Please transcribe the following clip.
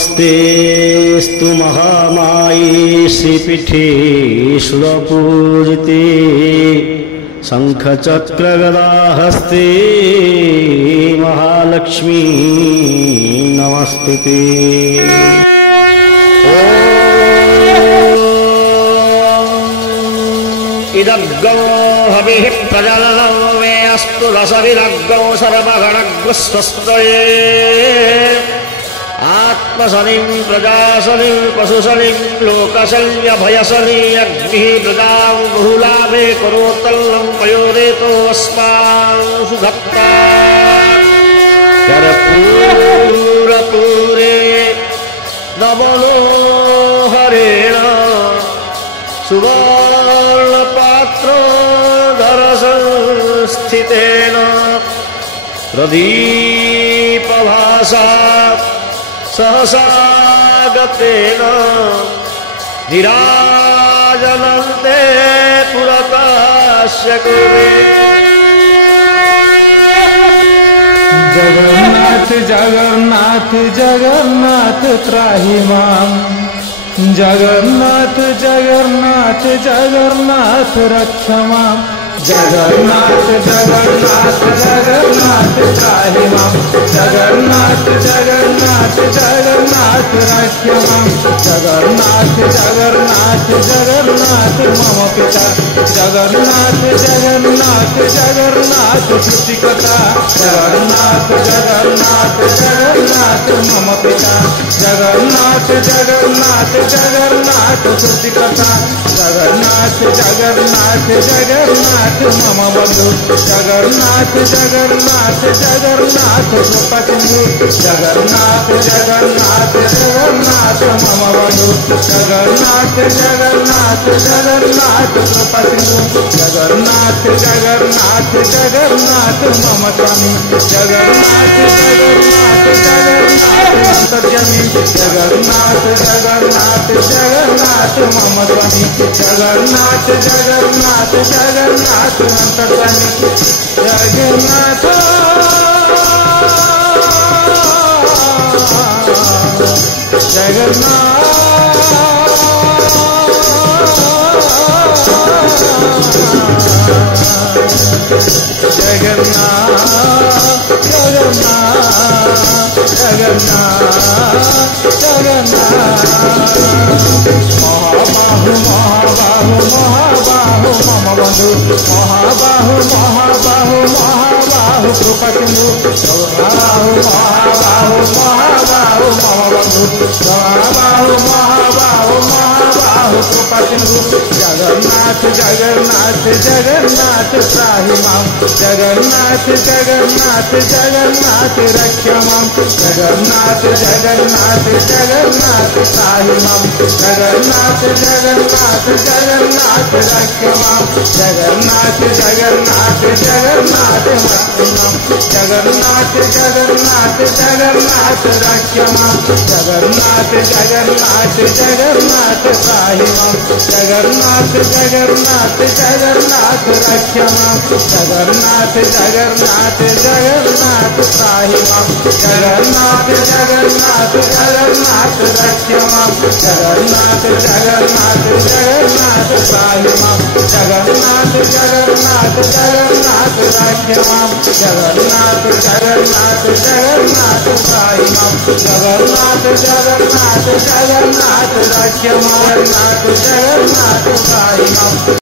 नमस्तेस्तु महामाये श्रीपीठे सुरपूजिते शंखचक्रगदाहस्ते महालक्ष्मी नमस्तुते। इदग्गो हविः प्रजननं मे अस्तु रसविदग्गो सर्वगणग्रस्वस्तये आत्मशनिं प्रजाशनिं पशुशनिं लोकशल्यभयशनि अग्निः प्रजां बहुलाभे करोत्तल्लं पयोरेतो अस्मान् सुधत्ता कर्पूरपूरे नवलोहरेण सुवर्णपात्रोदरसंस्थितेन प्रदीपभासा सहसागतेन निराजनन्ते पुरतस्य कुर्वे। जगन्नाथ जगन्नाथ जगन्नाथ त्राहि मां, जगन्नाथ जगन्नाथ जगन्नाथ रक्ष मां। जगन्नाथ जगन्नाथ जगन्नाथ त्राहि मां, जगन्नाथ जगन्नाथ जगन्नाथ रक्ष मां। जगन्नाथ जगन्नाथ जगन्नाथ मम पिता, जगन्नाथ जगन्नाथ जगन्नाथ सृष्टिकर्ता। जगन्नाथ जगन्नाथ जगन्नाथ मम पिता, जगन्नाथ जगन्नाथ जगन्नाथ सृष्टिकर्ता। जगन्नाथ जगन्नाथ जगन्नाथ मम बंधु, जगन्नाथ जगन्नाथ जगन्नाथ स्वपतिंदु। जगन्नाथ जगन्नाथ जगन्नाथ मम बंधु, जगन्नाथ जगन्नाथ जगन्नाथ स्वपतिंदु। जगन्नाथ जगन्नाथ जगन्नाथ मम स्वामी, जगन्नाथ जगन्नाथ जगन्नाथ अंतर्यामी। जगन्नाथ जगन्नाथ जगन्नाथ मम स्वामी, जगन्नाथ जगन्नाथ जगन्नाथ अंतर्यामी। जगन्नाथ महाबाहु महाबाहु महाबाहु मम बंधु, महाबाहु महाबाहु महाबाहु कृपसिंधु। महाबाहु महाबाहु महाबाहु मम बंधु, महाबाहु महाबाहु महाबाहु कृपसिंधु। जगन्नाथ जगन्नाथ जगन्नाथ त्राहि मां, जगन्नाथ जगन्नाथ जगन्नाथ रक्ष मां। जगन्नाथ जगन्नाथ जगन्नाथ त्राहि मां, जगन्नाथ जगन्नाथ जगन्नाथ रक्ष मां। जगन्नाथ जगन्नाथ जगन्नाथ मत्ति मां, जगन्नाथ जगन्नाथ जगन्नाथ रक्ष मां। जगन्नाथ जगन्नाथ जगन्नाथ त्राहि मां, जगन्नाथ जगन्नाथ जगन्नाथ रक्ष मां। जगन्नाथ जगन्नाथ जगन्नाथ त्राहि मां, जगन्नाथ जगन्नाथ जगन्नाथ रक्ष मां। जगन्नाथ जगन्नाथ जगन्नाथ त्राहि मां, जगन्नाथ जगन्नाथ जगन्नाथ रक्ष मां। जगन्नाथ जगन्नाथ जगन्नाथ त्राहि मां, जगन्नाथ जगन्नाथ जगन्नाथ रक्ष मां। जगन्नाथ जगन्नाथ त्राहि मां।